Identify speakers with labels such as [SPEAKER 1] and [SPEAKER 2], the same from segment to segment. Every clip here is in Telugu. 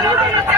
[SPEAKER 1] Thank you.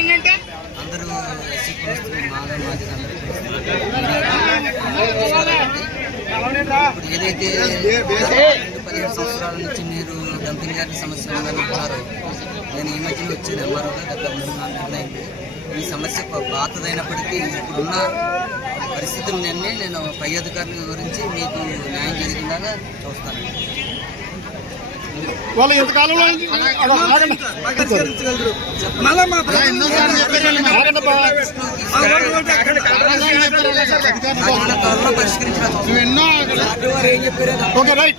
[SPEAKER 2] అందరూ ఎస్సీ కులస్తులు మాల ఇప్పుడు ఏదైతే పదిహేడు సంవత్సరాల నుంచి మీరు డంపింగ్ యార్డ్ సమస్య ఉందని అంటున్నారో నేను ఈ మధ్యన వచ్చాను ఎంఆర్ఓగా గత మూడు నాలుగు నెలలు అయింది. ఈ సమస్య పాతదైనప్పటికీ ఇప్పుడున్న పరిస్థితులన్నీ నేను పై అధికారుల గురించి మీకు న్యాయం జరిగేలాగా చూస్తాను.
[SPEAKER 1] వాళ్ళు ఎంతకాలంలో ఓకే రైట్.